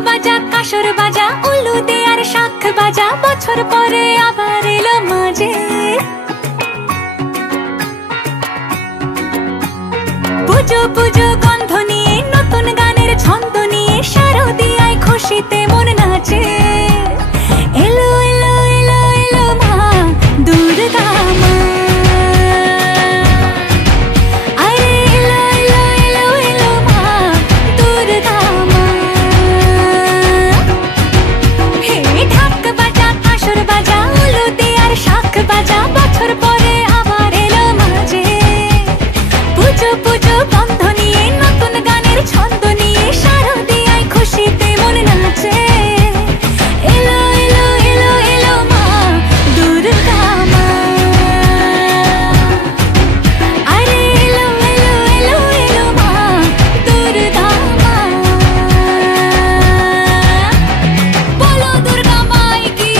বাজা কাসর বাজা উলু দে আর শাখ বাজা বছর পরে আবার এলো মাঝে পুজো পুজো গন্ধ নিয়ে নতুন গানের ছন্দ নিয়ে শারদিয়ায় খুশিতে মন নাচে এলো এলো এলো এলো মা দুর্গা মা বাজা বছর পরে আবার এলো মাঝে পুজো পুজো বন্ধ নিয়ে নতুন গানের ছন্দ নিয়ে শারদিয়ায় খুশিতে মন নাচে এলো এলো এলো এলো মা দুর্গা মা আরে এলো এলো এলো এলো মা দুর্গা মা বলো দুর্গা মাই কি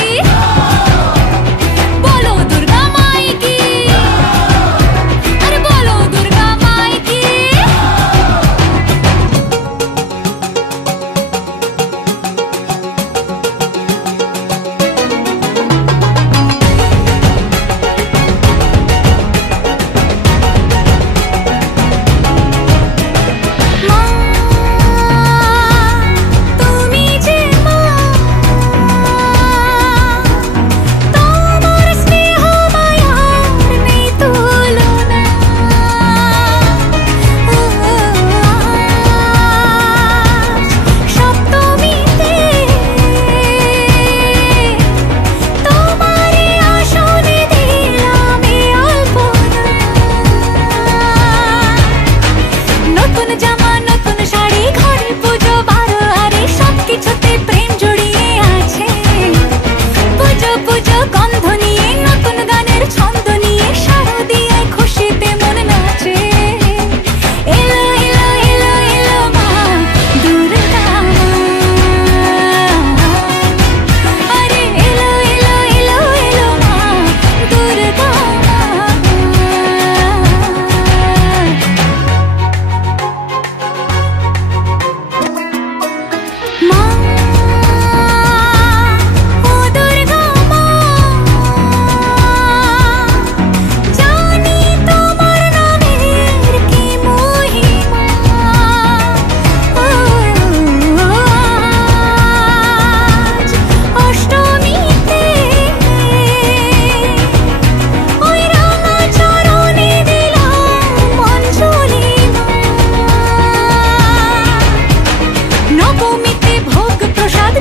নবমীতে ভোগ প্রসাদ